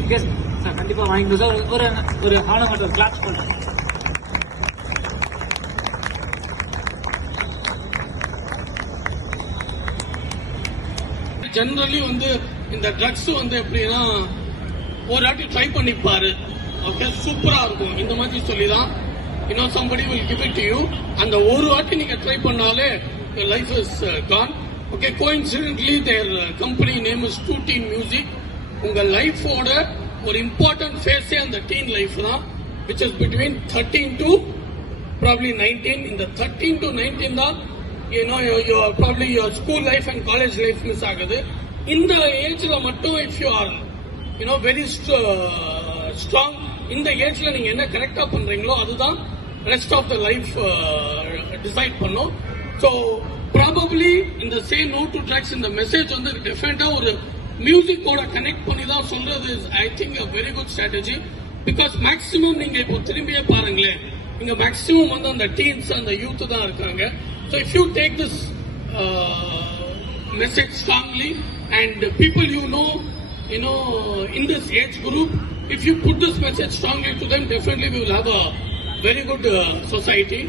Chief guest sir கண்டிப்பா வாங்கிக்கணும் sir. ஒரு ஒரு ஹானம் ஒரு கிளாப்ஸ் பண்றேன். ஜெனரலி இந்த ட்ரக்ஸ் எப்படின்னா ஒரு வாட்டி ட்ரை பண்ணிப்பாரு, ஓகே சூப்பரா இருக்கும் இந்த மாதிரி சொல்லிதான் somebody will give it to you. அந்த ஒரு வாட்டி நீங்க ட்ரை பண்ணாலே your life is gone. Okay, coincidentally their company name is 2 Teen Music. உங்க லைஃபோட ஒரு இம்பார்ட்டன்ட் ஃபேஸே அந்த டீன் லைஃப் தான், which is between 13 to probably 19. இந்த 13 to 19 தான் probably your school life and college life miss ஆகுது. இந்த ஏஜ்ல மட்டும் if you are very strong, இந்த ஏஜ்ல நீங்க என்ன கரெக்டா பண்றீங்களோ அதுதான் rest of the life decide பண்ணும். ஸோ ப்ராபப்ளி இந்த சே நோ டு ட்ரக்ஸ் இந்த மெசேஜ் டெஃபினட்டா ஒரு மியூசிக்கோட கனெக்ட் பண்ணி தான் சொல்றது. I think a very good strategy, because maximum நீங்க இப்போ திரும்பியே பாருங்களேன், இங்க மேக்ஸிமம் அந்த டீன்ஸ் அந்த யூத் தான் இருக்காங்க. So if you take this message strongly and people in this age group, if you put this message strongly to them, definitely we will have a very good society.